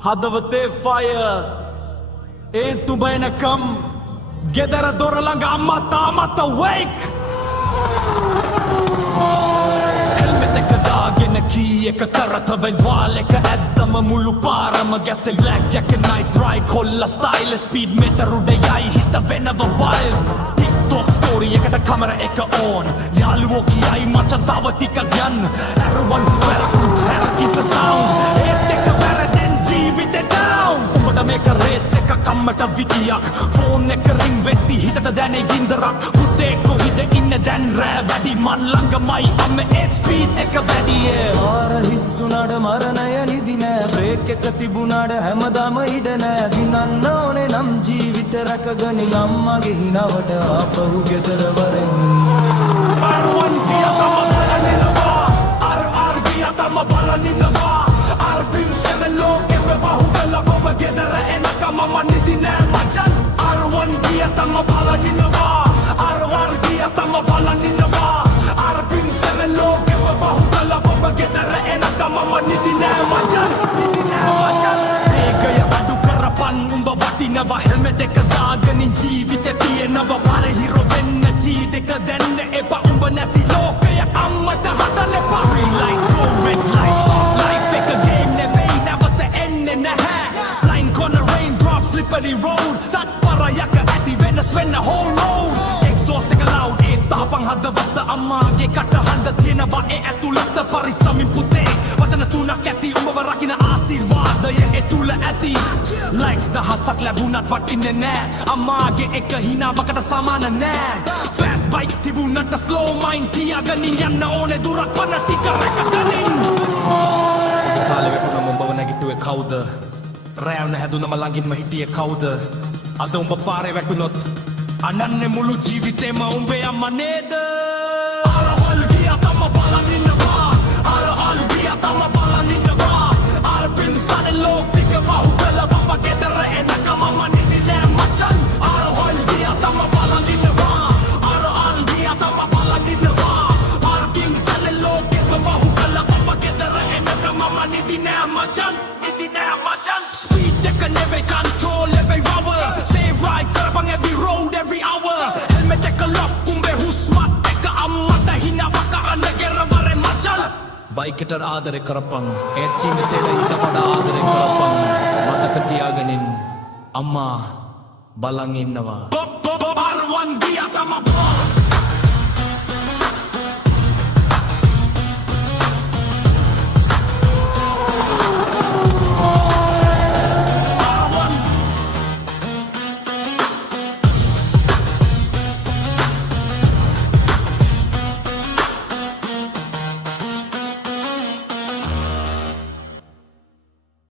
හදවතේ ෆයර් ඒ තුඹයනකම් ගෙදර දොර ළඟ අම්මා තාමත් awake හෙල්මෙට් එක දාගෙන කී එක කරතවෙල් වාල් එක ඇද්දම මුළු පාරම ගැසෙ බ්ලැක් ජැකට් නයිට් රයිඩ් කොල්ල ස්ටයිල් ස්පීඩ් මෙටර් උඩ යයි හිත වෙනව වයිල්ඩ් ටික්ටොක් ස්ටෝරි එකට කැමර එක ඕන් යාළුවෝ කියයි මචං තව ටිකක් යන්න everyone welcome Harris's sound ඒත් එක වැරදෙන් ජීවිතේ down උඹට මේක රේස් එක කම්මට විදියක් ෆෝන් එක රින් වෙද්දි හිතට දැනේ ගින්දරක් පුතේ කොහිද ඉන්නේ දැන් රෑ වැඩි මන් ළඟමයි අම්මේ ඒත් ස්පීඩ් එක වැඩි ආර හිස්සුනඩ මරණය නිදි නෑ බ්‍රේක් එක තිබුණාට හැමදාම ඉඩ නෑ දිනන්න ඕනේ නම් ජීවිත රැකගනින් අම්මගේ හිනවට ආපහු ගෙදර වරෙන් R1 ගියා තම බලනිනවා RR ගියා තම බලනිනවා R පින්සෙම ලෝකෙ බහුගල බොබ ගෙදර එනකම මම නිදි නෑ මචන් R1 ගියා තම බලනිනවා RR ගියා තම බලනිනවා R පින්සෙම ලෝකෙ බහුගල බොබ ගෙදර එනකම මම නිදි නෑ මචන් ඒකය අඩු කරපන් උඹ වටිනවා හෙල්මෙට් එක දාගෙන ජීවිතේ තියෙනවා වර හිරෝ වෙන්න ජී දෙක දෙන්න එපා උඹ නැති ලෝකය අම්මට හදන්න එපා green light go red light stop life එක game නෙවෙයි නැවත එන්නේ නැහැ blind corner raindrop slippery road තත්පරයක ඇති වෙනස් වෙන්න whole road exhaust එක loud ඒ තහපන් හදවත අම්මාගේ කටහඬ තියෙනවා ඒ ඇතුළත පරිස්සමින් පුතේ වචන තුනක් ඇති උඹව රකින්න ආශිර්වාදය ඒ තුල ඇති likes දහසක් ලැබුණත් වටින්නේ නෑ අම්මාගේ එක හිනාවකට සමාන නෑ fast bike තිබුණට slow mind තියාගනින් යන්න ඕනේ දුරක් වන ටික රැකගනින් පොඩි කාලේ වෙකුණ උඹව නැගිට්ටුවේ කවුද රෑවුන හැදුනම ළඟින්ම හිටියේ කවුද අද උඹ පාරේ වැටුනොත් අනන්නේ මුළු ජීවිතේම උඹේ අම්මා නේද අරවල් ගියා තම බලනිනවා අරහල් ගියා තම බලනිනවා අර පින්සනේ ලෝකෙක බහුගල බබ ගෙදර එනකම මම නිදි නෑ මචන් අරහල් ගියා තම බලනිනවා අරහල් ගියා තම බලනිනවා අර පින්සනේ ලෝකෙක බහුගල බබ ගෙදර එනකම මම නිදි නෑ මචන් speed එක නෙවෙයි control every hour save right කරපන් every road every hour helmet එක lock උඹේ හුස්මත් එක අම්මට හිනව කරන්න ගෙරවරේ මචන් බයික් එකට ආදරේ කරපන් ඒ ජීවිතේට ඊට වඩා ආදරේ කරපන් මතක තියාගනින් අම්මා බලන් ඉන්නවා R1 ගියා තම